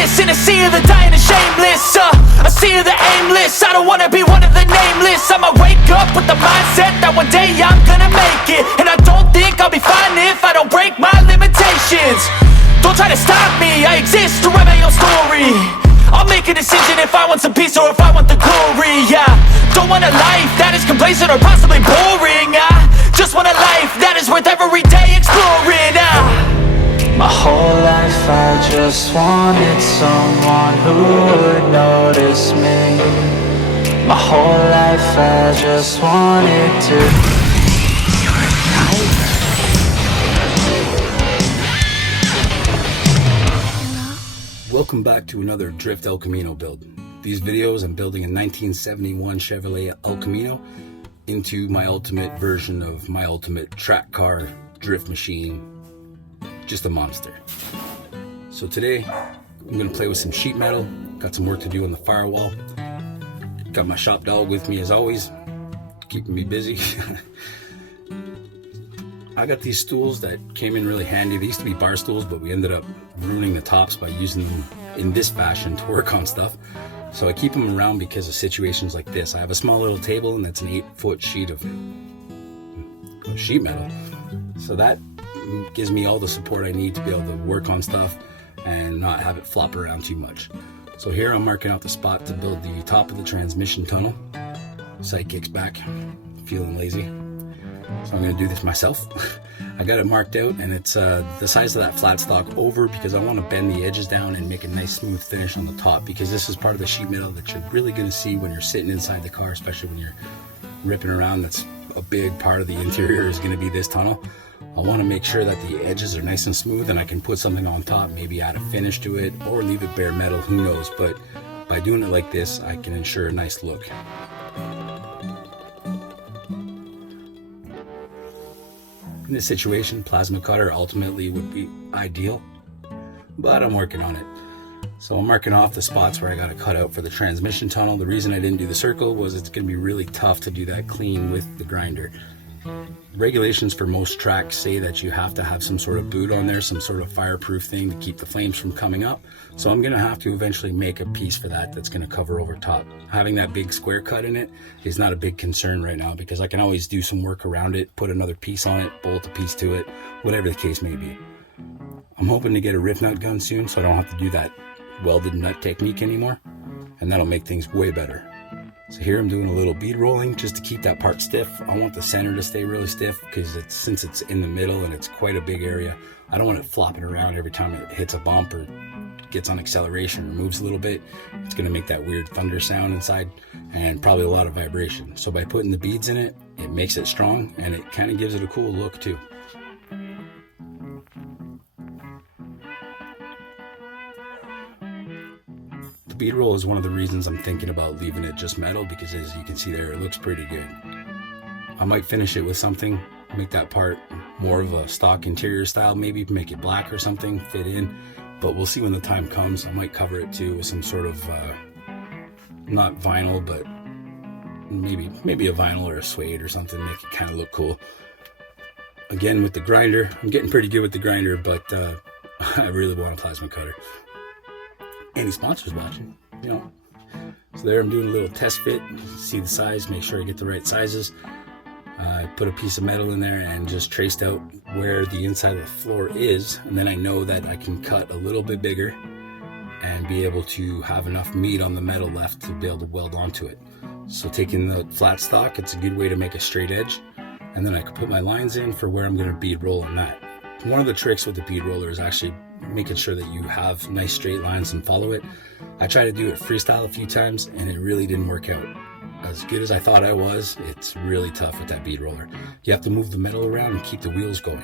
this in a sea of the dying and shameless, a sea of the aimless. I don't wanna be one of the nameless. I'ma wake up with the mindset that one day I'm gonna make it. And I don't think I'll be fine if I don't break my limitations. Don't try to stop me, I exist to write my own story. I'll make a decision if I want some peace or if I want the glory. Yeah, don't want a life that is complacent or possibly boring. I just want a life that is worth every day exploring. My whole life I just wanted someone who would notice me. My whole life I just wanted to. Welcome back to another Drift ElCamino build. These videos I'm building a 1971 Chevrolet ElCamino into my ultimate version of my ultimate track car drift machine. Just a monster. So today I'm gonna play with some sheet metal. Got some work to do on the firewall. Got my shop dog with me as always, keeping me busy. I got these stools that came in really handy. They used to be bar stools, but we ended up ruining the tops by using them in this fashion to work on stuff. So I keep them around because of situations like this. I have a small little table and that's an 8-foot sheet of sheet metal. So that gives me all the support I need to be able to work on stuff and not have it flop around too much. So here I'm marking out the spot to build the top of the transmission tunnel. Side kicks back, feeling lazy. So I'm going to do this myself. I got it marked out and it's the size of that flat stock over because I want to bend the edges down and make a nice smooth finish on the top, because this is part of the sheet metal that you're really going to see when you're sitting inside the car, especially when you're ripping around. That's a big part of the interior is going to be this tunnel. I want to make sure that the edges are nice and smooth and I can put something on top, maybe add a finish to it or leave it bare metal, who knows. But by doing it like this, I can ensure a nice look. In this situation, plasma cutter ultimately would be ideal, but I'm working on it. So I'm marking off the spots where I got to cut out for the transmission tunnel. The reason I didn't do the circle was it's going to be really tough to do that clean with the grinder. Regulations for most tracks say that you have to have some sort of boot on there, some sort of fireproof thing to keep the flames from coming up. So I'm going to have to eventually make a piece for that that's going to cover over top. Having that big square cut in it is not a big concern right now because I can always do some work around it, put another piece on it, bolt a piece to it, whatever the case may be. I'm hoping to get a rip nut gun soon so I don't have to do that welded nut technique anymore, and that'll make things way better. So here I'm doing a little bead rolling just to keep that part stiff. I want the center to stay really stiff because since it's in the middle and it's quite a big area, I don't want it flopping around every time it hits a bump or gets on acceleration or moves a little bit. It's going to make that weird thunder sound inside and probably a lot of vibration. So by putting the beads in it, it makes it strong and it kind of gives it a cool look too. Bead roll is one of the reasons I'm thinking about leaving it just metal, because as you can see there, it looks pretty good. I might finish it with something, make that part more of a stock interior style, maybe make it black or something, fit in, but we'll see when the time comes. I might cover it too with some sort of, not vinyl, but maybe a vinyl or a suede or something, make it kind of look cool. Again, with the grinder, I'm getting pretty good with the grinder, but I really want a plasma cutter. Any sponsors watching, you know. So there I'm doing a little test fit, see the size, make sure I get the right sizes. I put a piece of metal in there and just traced out where the inside of the floor is, and then I know that I can cut a little bit bigger and be able to have enough meat on the metal left to be able to weld onto it. So taking the flat stock, it's a good way to make a straight edge, and then I can put my lines in for where I'm going to bead roll on that. One of the tricks with the bead roller is actually making sure that you have nice straight lines and follow it. I tried to do it freestyle a few times and it really didn't work out. As good as I thought I was, it's really tough with that bead roller. You have to move the metal around and keep the wheels going.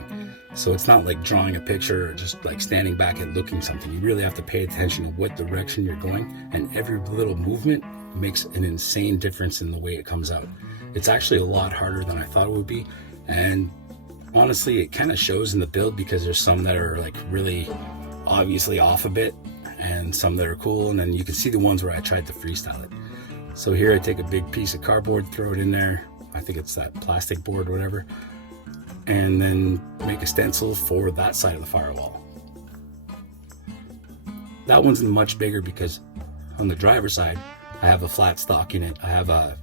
So it's not like drawing a picture or just like standing back and looking something. You really have to pay attention to what direction you're going, and every little movement makes an insane difference in the way it comes out. It's actually a lot harder than I thought it would be, and honestly, it kind of shows in the build because there's some that are like really obviously off a bit and some that are cool, and then you can see the ones where I tried to freestyle it. So here I take a big piece of cardboard, throw it in there, I think it's that plastic board, whatever, and then make a stencil for that side of the firewall. That one's much bigger because on the driver's side, I have a flat stock in it. I have a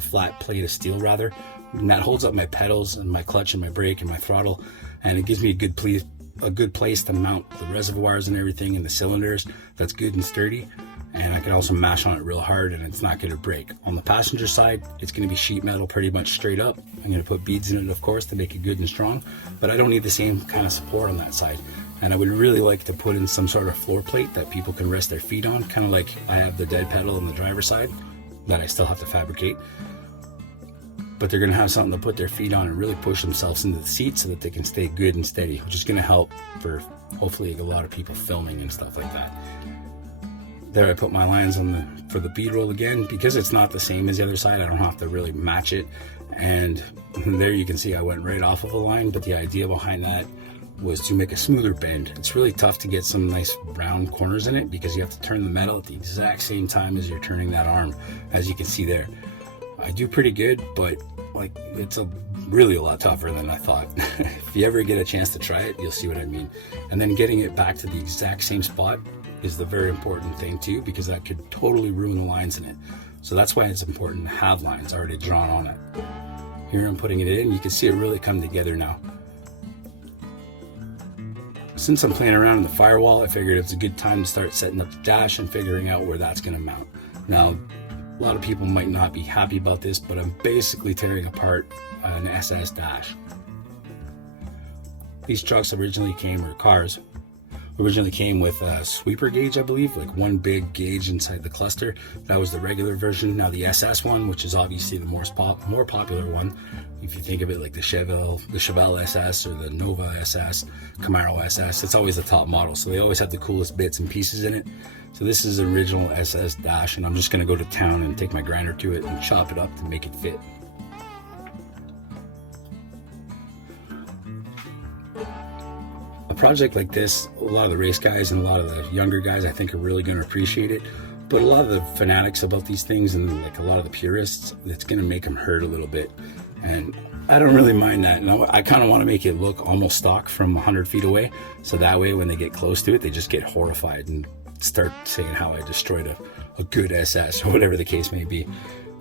flat plate of steel rather, and that holds up my pedals and my clutch and my brake and my throttle, and it gives me a good place to mount the reservoirs and everything and the cylinders. That's good and sturdy, and I can also mash on it real hard and it's not going to break. On the passenger side, it's going to be sheet metal pretty much straight up. I'm going to put beads in it, of course, to make it good and strong, but I don't need the same kind of support on that side. And I would really like to put in some sort of floor plate that people can rest their feet on, kind of like I have the dead pedal on the driver's side that I still have to fabricate. But they're going to have something to put their feet on and really push themselves into the seat so that they can stay good and steady, which is going to help for hopefully a lot of people filming and stuff like that. There I put my lines on for the bead roll again. Because it's not the same as the other side, I don't have to really match it. And there you can see I went right off of a line, but the idea behind that was to make a smoother bend. It's really tough to get some nice round corners in it because you have to turn the metal at the exact same time as you're turning that arm, as you can see there. I do pretty good, but like it's really a lot tougher than I thought. If you ever get a chance to try it, you'll see what I mean. And then getting it back to the exact same spot is the very important thing too, because that could totally ruin the lines in it. So that's why it's important to have lines already drawn on it. Here I'm putting it in, you can see it really come together now. Since I'm playing around in the firewall, I figured it's a good time to start setting up the dash and figuring out where that's going to mount. Now, a lot of people might not be happy about this, but I'm basically tearing apart an SS dash. These trucks originally came, or cars, originally came with a sweeper gauge, I believe, like one big gauge inside the cluster. That was the regular version. Now the SS one, which is obviously the more popular one, if you think of it like the Chevelle SS or the Nova SS, Camaro SS, it's always the top model. So they always have the coolest bits and pieces in it. So this is the original SS dash, and I'm just going to go to town and take my grinder to it and chop it up to make it fit. A project like this, a lot of the race guys and a lot of the younger guys I think are really going to appreciate it, but a lot of the fanatics about these things and like a lot of the purists, it's going to make them hurt a little bit. And I don't really mind that. No, I kind of want to make it look almost stock from 100 feet away, so that way when they get close to it, they just get horrified and start saying how I destroyed a good SS or whatever the case may be.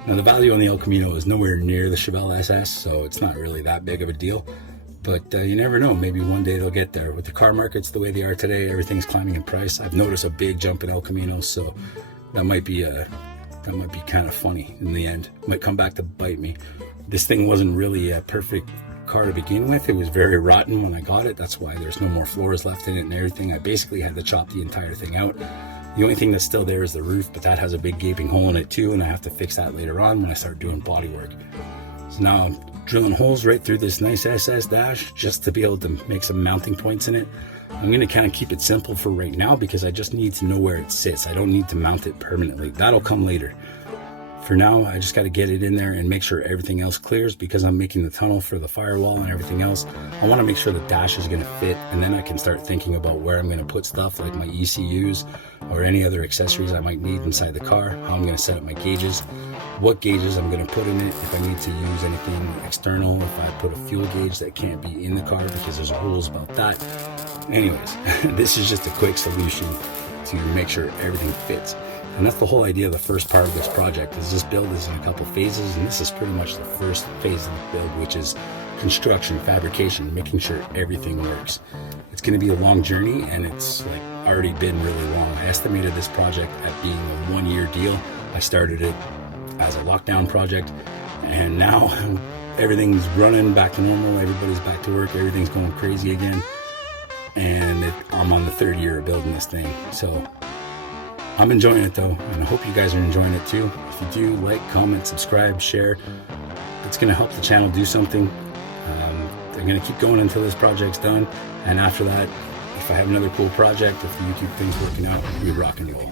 Now the value on the ElCamino is nowhere near the Chevelle SS, so it's not really that big of a deal. But you never know, maybe one day they'll get there. With the car markets the way they are today, everything's climbing in price. I've noticed a big jump in ElCamino, so that might be kind of funny in the end. It might come back to bite me. This thing wasn't really a perfect car to begin with. It was very rotten when I got it. That's why there's no more floors left in it and everything. I basically had to chop the entire thing out. The only thing that's still there is the roof, but that has a big gaping hole in it too, and I have to fix that later on when I start doing body work. So now I'm drilling holes right through this nice SS dash just to be able to make some mounting points in it. I'm going to kind of keep it simple for right now because I just need to know where it sits. I don't need to mount it permanently. That'll come later. For now, I just got to get it in there and make sure everything else clears because I'm making the tunnel for the firewall and everything else. I want to make sure the dash is going to fit, and then I can start thinking about where I'm going to put stuff like my ECUs or any other accessories I might need inside the car, how I'm going to set up my gauges, what gauges I'm going to put in it, if I need to use anything external, if I put a fuel gauge that can't be in the car because there's rules about that. Anyways, this is just a quick solution to make sure everything fits. And that's the whole idea of the first part of this project, is this build is in a couple phases, and this is pretty much the first phase of the build, which is construction, fabrication, making sure everything works. It's going to be a long journey, and it's like already been really long. I estimated this project at being a 1-year deal. I started it as a lockdown project, and now everything's running back to normal, everybody's back to work, everything's going crazy again, and I'm on the 3rd year of building this thing. So I'm enjoying it though, and I hope you guys are enjoying it too. If you do, like, comment, subscribe, share. It's going to help the channel do something. I'm going to keep going until this project's done, and after that, if I have another cool project, if the YouTube thing's working out, we rock and roll.